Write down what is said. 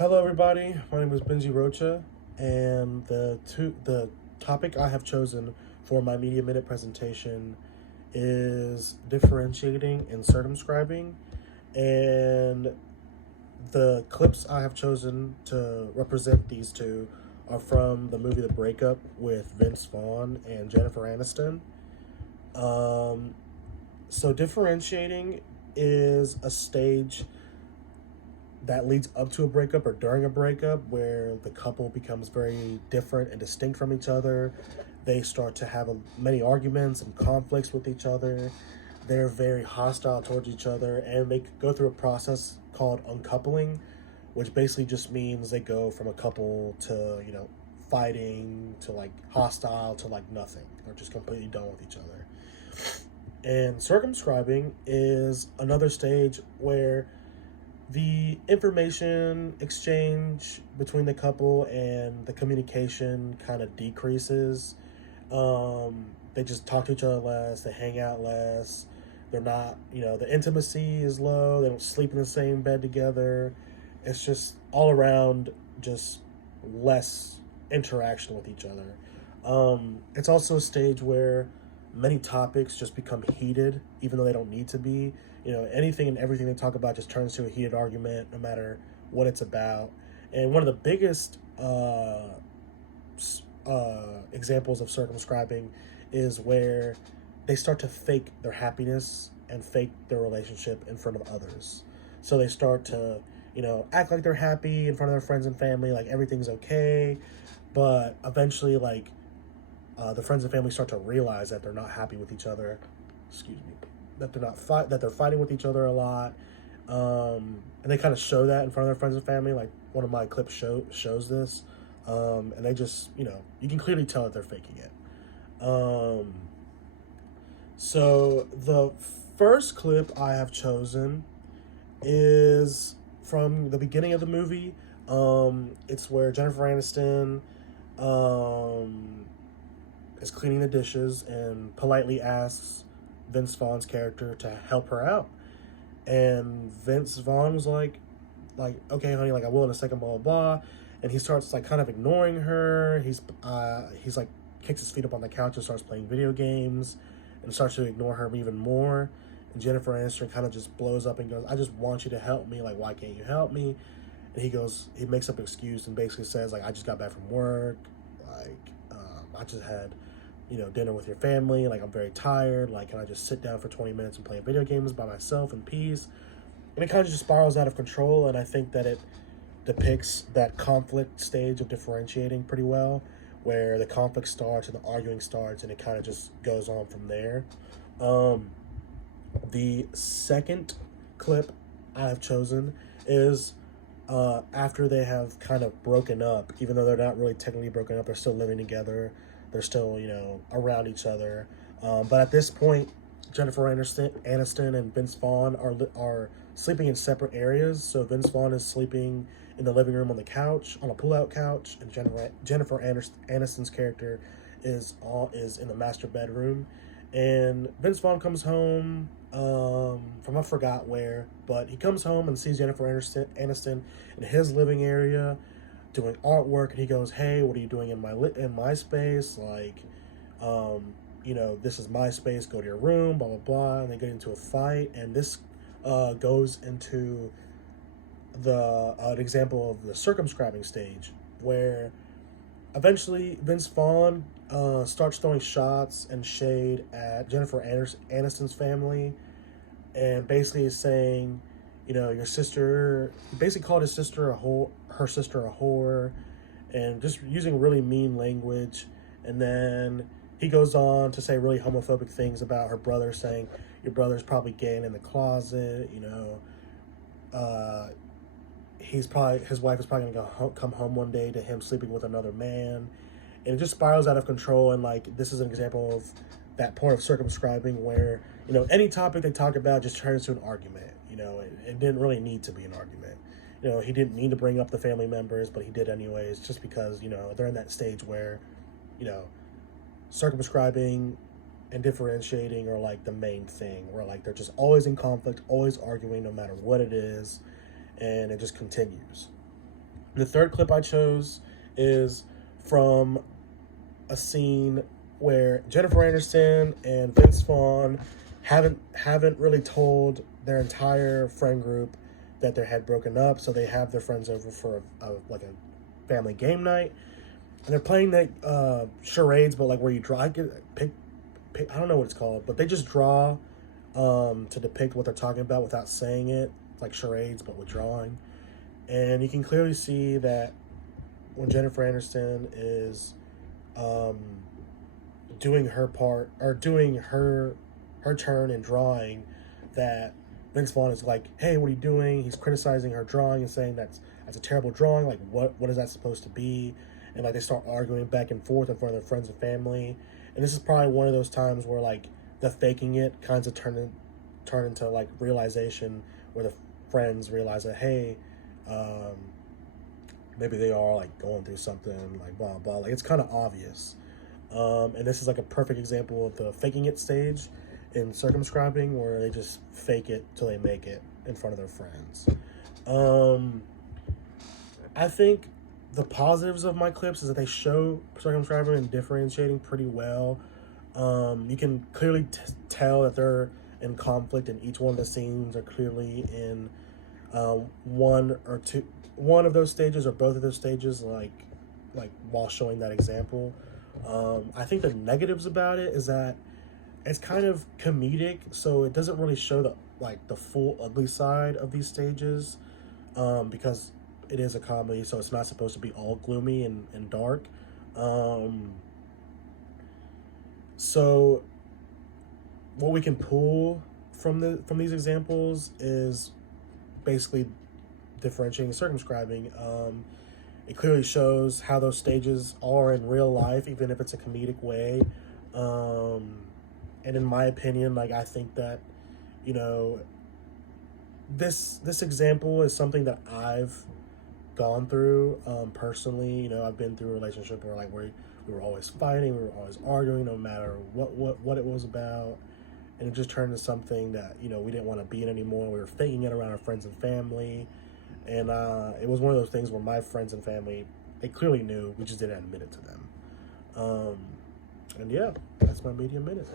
Hello, everybody. My name is Benji Rocha, and the topic I have chosen for my Media Minute presentation is differentiating and circumscribing. And the clips I have chosen to represent these two are from the movie The Breakup with Vince Vaughn and Jennifer Aniston. So differentiating is a stage that leads up to a breakup or during a breakup where the couple becomes very different and distinct from each other. They start to have many arguments and conflicts with each other. They're very hostile towards each other, and they go through a process called uncoupling, which basically just means they go from a couple to, fighting to like hostile to like nothing. They're just completely done with each other. And circumscribing is another stage where the information exchange between the couple and the communication kind of decreases. They just talk to each other less, they hang out less, they're not, the intimacy is low, they don't sleep in the same bed together. It's just all around just less interaction with each other. It's also a stage where many topics just become heated, even though they don't need to be. Anything and everything they talk about just turns to a heated argument, no matter what it's about. And one of the biggest examples of circumscribing is where they start to fake their happiness and fake their relationship in front of others. So they start to, act like they're happy in front of their friends and family, like everything's okay. But eventually, the friends and family start to realize that they're not happy with each other. Excuse me. That they're fighting with each other a lot, and they kind of show that in front of their friends and family. Like one of my clips shows this, and they just you can clearly tell that they're faking it. So the first clip I have chosen is from the beginning of the movie. It's where Jennifer Aniston is cleaning the dishes and politely asks Vince Vaughn's character to help her out. And Vince Vaughn was like, okay, honey, I will in a second, blah, blah, blah. And he starts kind of ignoring her. He's like kicks his feet up on the couch and starts playing video games and starts to ignore her even more. And Jennifer Aniston kind of just blows up and goes, I just want you to help me. Why can't you help me? And he makes up an excuse and basically says, I just got back from work. I just had dinner with your family. I'm very tired. Can I just sit down for 20 minutes and play video games by myself in peace? And it kind of just spirals out of control. And I think that it depicts that conflict stage of differentiating pretty well, where the conflict starts and the arguing starts, and it kind of just goes on from there. The second clip I have chosen is after they have kind of broken up, even though they're not really technically broken up, they're still living together. They're still, around each other. But at this point, Jennifer Aniston and Vince Vaughn are sleeping in separate areas. So Vince Vaughn is sleeping in the living room on the couch, on a pull-out couch, and Jennifer Aniston's character is in the master bedroom. And Vince Vaughn comes home from I forgot where, but he comes home and sees Jennifer Aniston in his living area doing artwork, and he goes, hey, what are you doing in my space? This is my space, go to your room, blah, blah, blah. And they get into a fight, and this goes into an example of the circumscribing stage, where eventually Vince Vaughn starts throwing shots and shade at Jennifer Aniston's family, and basically is saying, your sister, he basically called his sister her sister a whore, and just using really mean language. And then he goes on to say really homophobic things about her brother, saying, your brother's probably gay and in the closet, his wife is probably gonna come home one day to him sleeping with another man. And it just spirals out of control. And this is an example of that point of circumscribing where, any topic they talk about just turns to an argument. It didn't really need to be an argument. He didn't need to bring up the family members, but he did anyways, just because, they're in that stage where, circumscribing and differentiating are the main thing, where they're just always in conflict, always arguing no matter what it is, and it just continues. The third clip I chose is from a scene where Jennifer Aniston and Vince Vaughn haven't really told their entire friend group that they had broken up, so they have their friends over for like a family game night, and they're playing like charades, but like where you draw, I don't know what it's called, but they just draw to depict what they're talking about without saying it, like charades but with drawing, and you can clearly see that when Jennifer Aniston is um, doing her part or doing her turn in drawing, that Vince Vaughn is like, "Hey, what are you doing?" He's criticizing her drawing and saying that's a terrible drawing. Like, what is that supposed to be? And like they start arguing back and forth in front of their friends and family. And this is probably one of those times where like the faking it kinds of turn into like realization, where the friends realize that, hey, um, maybe they are like going through something, like blah blah. Like it's kind of obvious. And this is like a perfect example of the faking it stage in circumscribing, where they just fake it till they make it in front of their friends. I think the positives of my clips is that they show circumscribing and differentiating pretty well. You can clearly tell that they're in conflict, and each one of the scenes are clearly in one of those stages or both of those stages, like while showing that example. I think the negatives about it is that it's kind of comedic, so it doesn't really show the full ugly side of these stages, because it is a comedy, so it's not supposed to be all gloomy and dark. So what we can pull from these examples is basically differentiating, circumscribing. It clearly shows how those stages are in real life, even if it's a comedic way. And in my opinion, like I think that, you know, this example is something that I've gone through personally. You know, I've been through a relationship where like we were always fighting, we were always arguing, no matter what it was about, and it just turned into something that, you know, we didn't want to be in anymore. We were faking it around our friends and family, and it was one of those things where my friends and family, they clearly knew, we just didn't admit it to them. And yeah, that's my media minute.